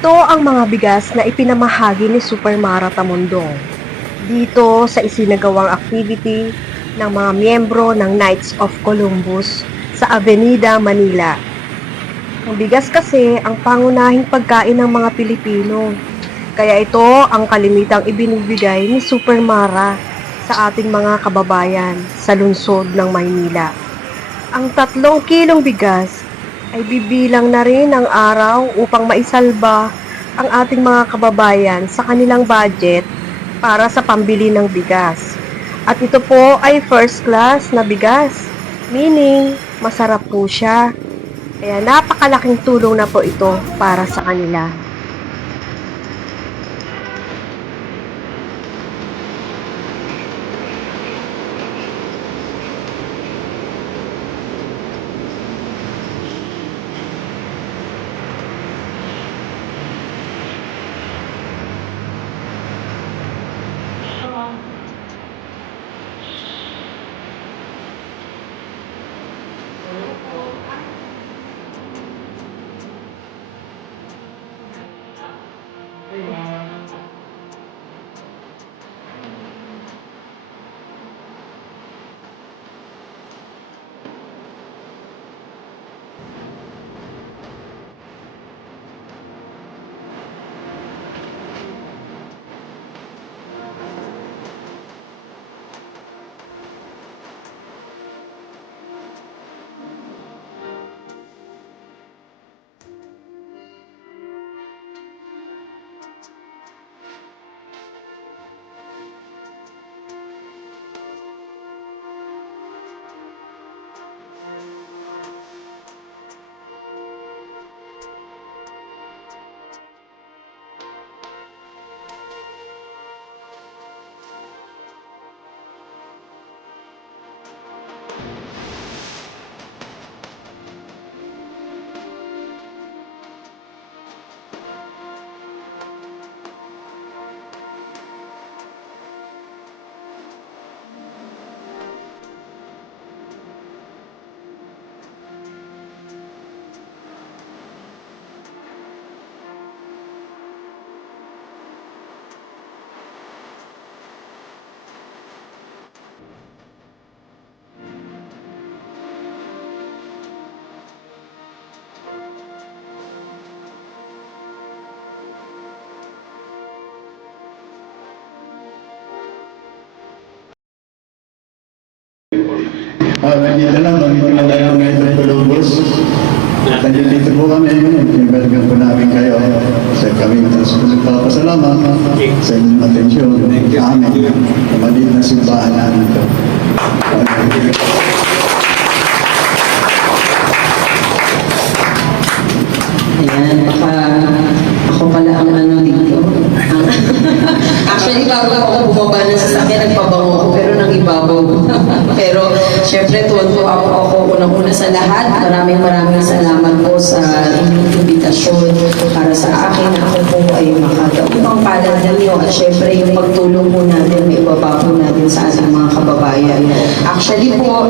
Ito ang mga bigas na ipinamahagi ni Super Mara Tamundong dito sa isinagawang activity ng mga miyembro ng Knights of Columbus sa Avenida, Manila. Ang bigas kasi ang pangunahing pagkain ng mga Pilipino. Kaya ito ang kalimitang ibinibigay ni Super Mara sa ating mga kababayan sa lungsod ng Maynila. Ang 3 kilong bigas ay bibilang na rin ang araw upang maisalba ang ating mga kababayan sa kanilang budget para sa pambili ng bigas. At ito po ay first class na bigas, meaning masarap po siya. Kaya napakalaking tulong na po ito para sa kanila. Hindi na lang, magkakalayo na ito Columbus. Dito po kami, welcome po namin kayo sa kami. Tapos nagpapasalamat sa inyong atensyon. Amin. Maliit na simbahan namin ito. Ayan, baka ako pala ang ano dito. Actually, bago ako bumaba ng sasakyan, nagpabango ako, pero nang ibabaw. Pero, syempre, tuwan-tuwa ako unang-una sa lahat. Maraming salamat po sa inyong imbitasyon para sa akin. Ako po ay makagaupang palad ninyo. At syempre, yung pagtulong po natin, may ibaba po natin sa ating mga kababayan. Actually po,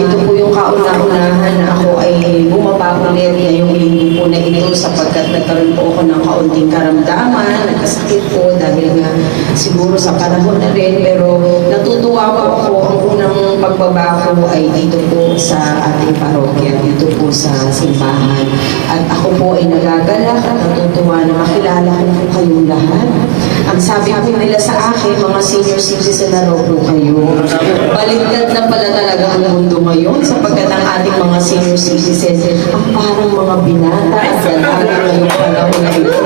ito po yung kauna-unahan na ako ay bumaba ulit ngayong linggo po na ito sapagkat nagkaroon po ako ng kaunting karamdaman, nagkasakit po dahil nga siguro sa panahon na rin, pero natutuwa po ako. Ang unang pagbaba ko ay dito po sa ating parokya, dito po sa simbahan. At ako po ay nagagalak at natutuwa na makilala ko po kayong lahat. Ang sabi nila sa akin, mga senior citizen na raw po kayo. Baliktad na pala talaga ang mundo ngayon sapagkat ang ating mga senior citizen ang parang mga binata at dalaga ngayong panahon na ito.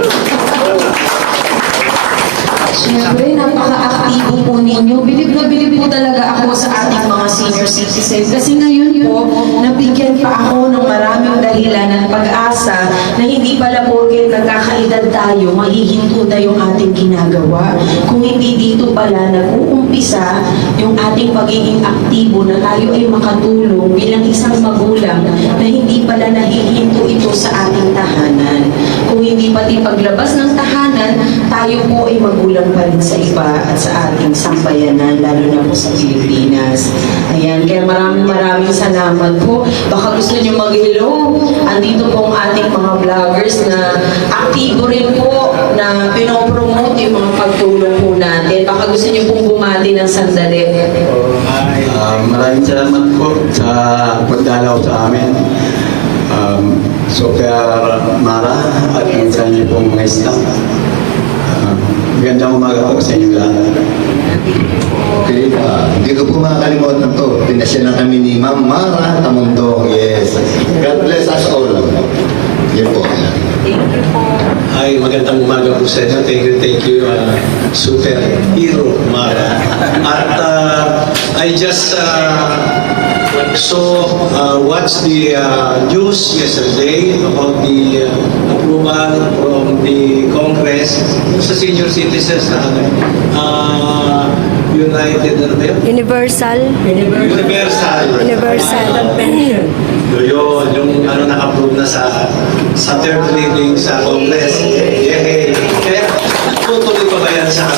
Siyempre, napaka-aktibo po ninyo. Bilib na bilib po talaga ako sa ating mga senior citizens. Kasi ngayon po, nabigyan pa ako ng maraming dahilan at pag-asa na hindi pala porket nagkakaedad tayo, mahihinto na yung ating ginagawa. Kung hindi dito pala nag-uumpisa yung ating pagiging aktibo na tayo ay makatulong bilang isang magulang na hindi pala nahihinto ito sa ating tahanan. Kung hindi pati paglabas ng tahanan, tayo po ay magulang pa rin sa iba at sa ating sambayanan, lalo na po sa Pilipinas. Ayan, kaya maraming salamat po. Baka gusto nyo mag-hello. Andito po ang ating mga vloggers na aktibo rin po na pinopromote yung mga pagtulong po natin. Baka gusto nyo pong bumati ng sandali. Maraming salamat po sa pagdalaw sa amin. Super Mara at ang sa inyo pong mga staff. Magandang umaga po sa inyo lahat. Okay, hindi ko po makakalimutan to. Pinasya lang kami ni Ma'am Mara Tamundong. Yes. God bless us all. Yan po. Ay, magandang umaga po sa inyo. Thank you, Super Hero Mara. At I just watched the news yesterday about the approval from the Congress sa senior citizens na United, ano ba yun? Universal. Universal pension. Yun, yung naka-approve na sa third reading sa Congress. Yay! Kaya, tutuloy pa ba yan sa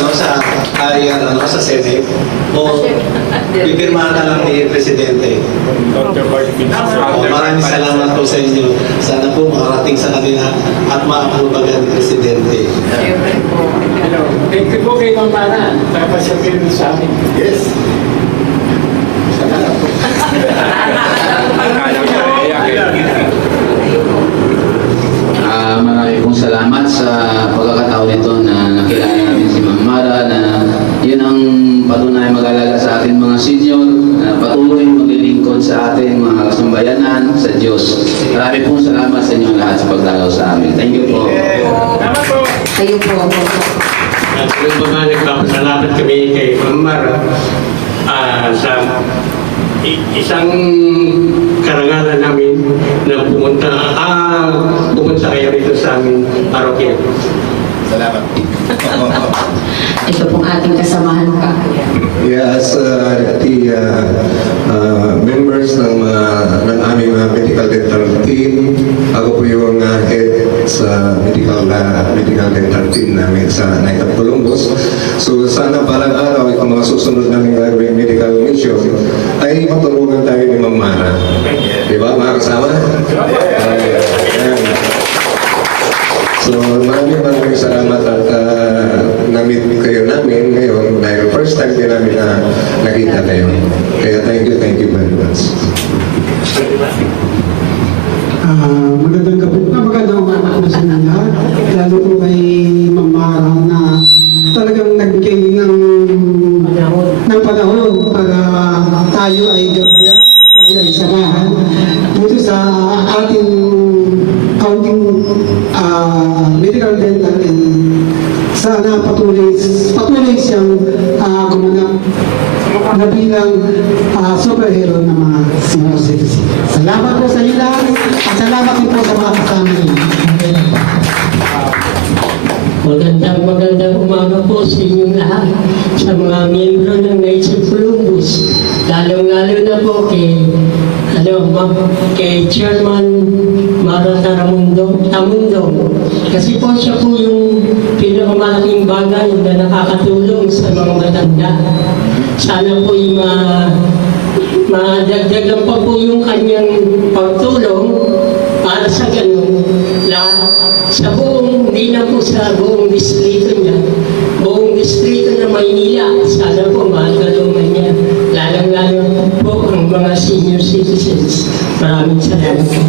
sa Senate? O pipirmahan na lang ni Presidente? Maraming salamat po sa inyo. Sana po makarating sa kanila at ma-approve agad ni Presidente. Thank you po kay Ma'am Mara. Nakapasyal sa amin. Yes. Marami pong salamat sa pagkakataon nito na nakilala natin si Ma'am Mara na yun ang patunay mag-alaga sa ating mga senior na patuloy maglilingkod sa ating mga kasambayanan sa Diyos. Marami pong salamat sa inyo lahat sa pagdalaw sa amin. Thank you po. Kayo po. At yung mga nagpapasalamat kami kay Ma'am Mara sa isang karangalan namin na pumunta kayo rito sa aming parokya. Salamat. Ito pong ating kasamahan pa. Yes, the members ng aming medical dental team, ako po yung head sa medical dental team namin sa Knights of Columbus. So sana parang araw, itong mga susunod namin gagawing medical mission, ay matulungan tayo ni Ma'am Mara. Di ba, mga kasama? Ayan. So maraming salamat at na-meet kayo namin ngayon dahil first time din namin na nakita kayo. Kaya thank you very much. Magandang umaga po sa inyo lahat. Lalo po kay Ma'am Mara na talagang nagbigay ng panahon para tayo ay gabaya, tayo ay samahan dito sa ating counting medical dental and sana patuloy siyang gumanap na bilang superhero ng mga senior citizen. Salamat po sa inyo lahat at salamat din po sa mga kasama niyo. Magandang umaga po sa inyong lahat, sa mga miyembro ng Knights of Columbus. Lalo na po kay Chairman Mara Tamundong. Kasi po siya po yung pinakamalaking bagay na nakakatulong sa mga matanda. Sana po yung madagdagan pa po yung kanyang pagtulong para sa ganun. Sa hindi na po sa buong distrito niya, buong distrito na Maynila, sana po magalungan niya. Lalo po ang mga senior citizens. Maraming salamat po.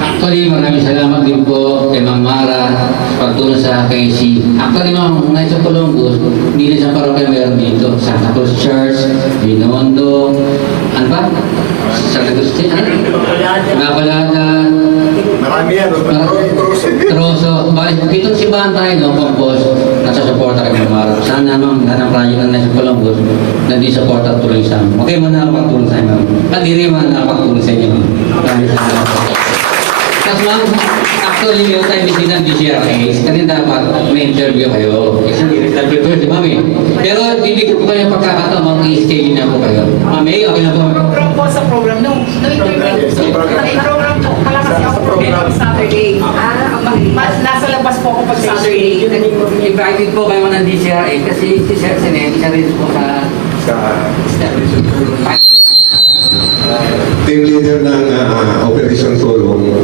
Actually, maraming salamat din po kay Ma'am Mara pagtulong sa KC. Actually, Ma'am, Knights of Columbus, hindi rin sa parokya meron dito. Santa Cruz Church, Binondo, ano ba? Santa Cruz Church, Nabalada, Marami yan. Troso. Itong simbahan tayo, no, Pampos, nasa-suporta kay Ma'am Mara. Sana, Ma'am, lahat ng project ng Knights of Columbus, nandi-suporta at tuloy sa amin. Okay, man nakapagtulong sa inyo, Ma'am. At di rin man nakapagtulong sa inyo, Ma'am. Maraming salamat po. Tapos ma'am, actually yung time is ng DCRA, kasi dapat may interview kayo. Kasi nag-prepare si ma'am eh. Pero bibigyan ko kayo pagkakataon, mag-i-schedule na po kayo. Ma'am, okay na po. sa program. No interview. May program po. Wala kasi ako program Saturday. Mas nasa labas po ako pag Saturday. Invited po kayo ng DCRA kasi si Sir Senen, isa rin po sa Team leader ng Operation Tulong,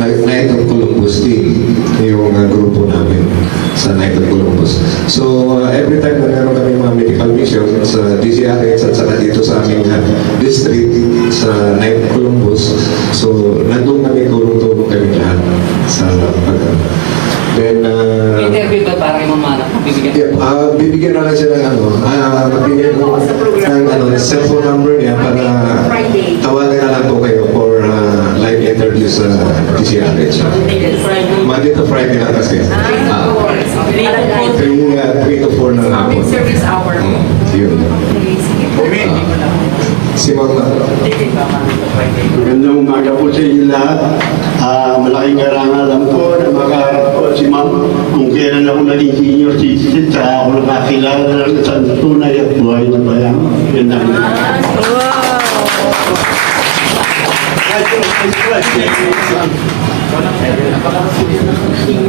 Night of Columbus team, yung grupo namin sa Night of Columbus. So, every time na meron kami mga medical mission sa DCRH at saka dito sa aming district sa Night of Columbus, so, nandun kami tulong-tulong kami lahat sa then, interview ba para kay Mama Anak? bibigyan na lang siya ng magbigyan ko ng cellphone number niya para tawagan na lang po kayo for live interview sa DCRH. Monday to Friday lang kasi. 3 to 4 na hapon. Service hour. Yun. Si Mama. Magandang umaga po sa inyo lahat. Malaking karangalan po na makaharap po si Ma'am. Kung kailan ako naging senior citizen, saka ako nakakilala sa tunay at buhay na bayan. Yan ang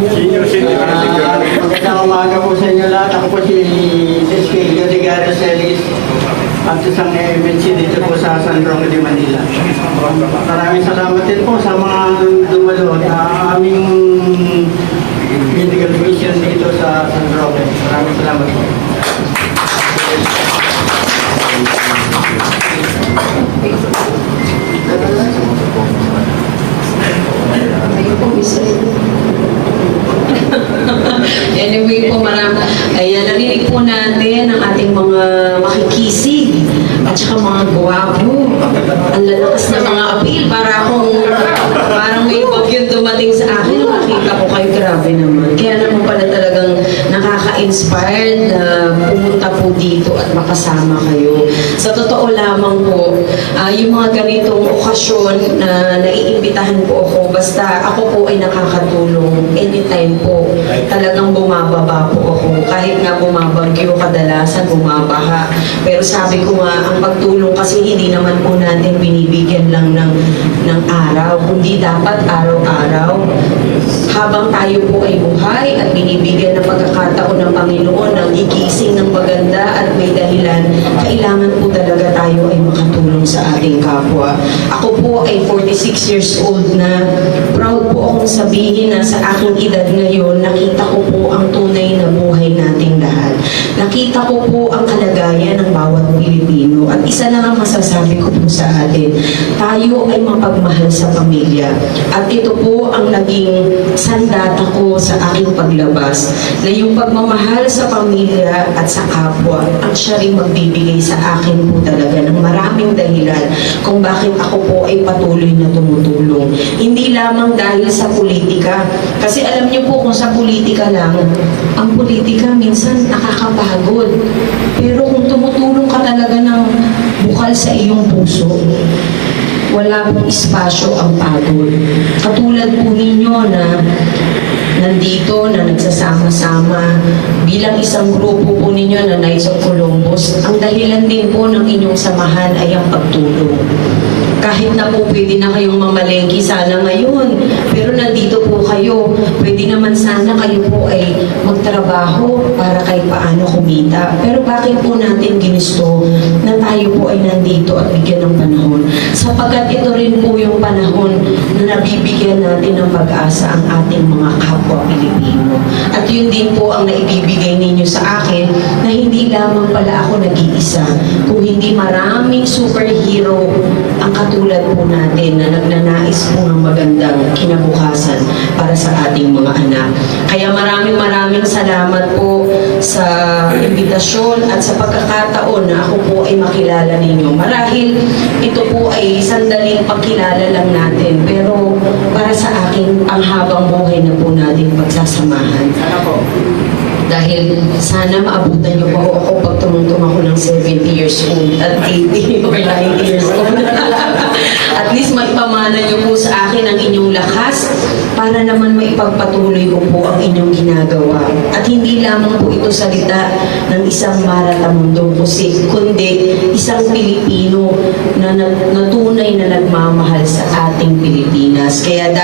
Senior citizen. Magandang umaga po sa inyo lahat. Ako po si SK Galigaro Celis at isang MNC dito po sa San Roque de Manila. Maraming salamat din po sa mga dumalo sa aming medical mission dito sa San Roque. Maraming salamat po. Anyway po, ayan, narinig po natin ang ating mga makikisig at saka mga gwapo. Ang lalakas na mga appeal parang may bagyong dumating sa akin. Nakita ko kayo, grabe naman. Kaya naman pala talagang nakaka-inspired na pumunta po dito at makasama kayo. Sa totoo lamang po, yung mga ganitong okasyon na naiimbitahan po ako, basta ako po ay nakakatulong anytime po. Talagang bumababa po ako. Kahit nga bumabagyo, kadalasan bumabaha. Pero sabi ko nga, ang pagtulong kasi hindi naman po natin binibigyan lang ng araw. Kundi dapat araw-araw. Habang tayo po ay buhay at binibigyan ng pagkakataon ng Panginoon ng gigising ng maganda at may dahilan, kailangan po talaga tayo ay makatulong sa ating kapwa. Ako po ay 46 years old na. Proud po akong sabihin na sa aking edad ngayon, nakita ko po ang tunay na buhay nating lahat. Nakita ko po ang kalagayan ng bawat Pilipino. At isa lang ang masasabi ko po sa atin, tayo ay mapagmahal sa pamilya. At ito po ang naging sandata ko sa aking paglabas, na yung pagmamahal sa pamilya at sa kapwa ang siya rin magbibigay sa akin po talaga ng maraming dahilan kung bakit ako po ay patuloy na tumutulong. Hindi lamang dahil sa politika. Kasi alam niyo po kung sa politika lang, ang politika minsan nakakapagod. Pero kung tumutulong ka talaga ng bukal sa iyong puso, wala pong espasyo ang pagod. Katulad po ninyo na nandito, na nagsasama-sama bilang isang grupo po ninyo na Knights of Columbus, ang dahilan din po ng inyong samahan ay ang pagtulong. Kahit na po pwede na kayong mamalengki sana ngayon, pero nandito po kayo, pwede naman sana kayo po ay magtrabaho para kahit paano kumita. Pero bakit po natin ginusto na tayo po ay nandito at bigyan ng panahon? Sapagkat ito rin po yung panahon na nabibigyan natin ng pag-asa ang ating mga kapwa Pilipino. At yun din po ang naibibigay ninyo sa akin na hindi lamang pala ako nag-iisa, kung hindi maraming superhero ang katulad po natin na nagnanais po ng magandang kinabukasan para sa ating mga anak. Kaya maraming salamat po sa imbitasyon at sa pagkakataon na ako po ay makilala ninyo. Marahil ito po ay sandaling pagkilala lang natin, pero para sa akin, ang habang buhay na po natin pagsasamahan. Dahil sana maabutan niyo po ako pag tumutong ako ng 70 years old at 80 or 90 years old. At least magpamana niyo po sa akin ang inyong lakas para para naman maipagpatuloy ko po ang inyong ginagawa. At hindi lamang po ito salita ng isang Mara Tamundong kundi isang Pilipino na tunay na nagmamahal sa ating Pilipinas. Kaya dahil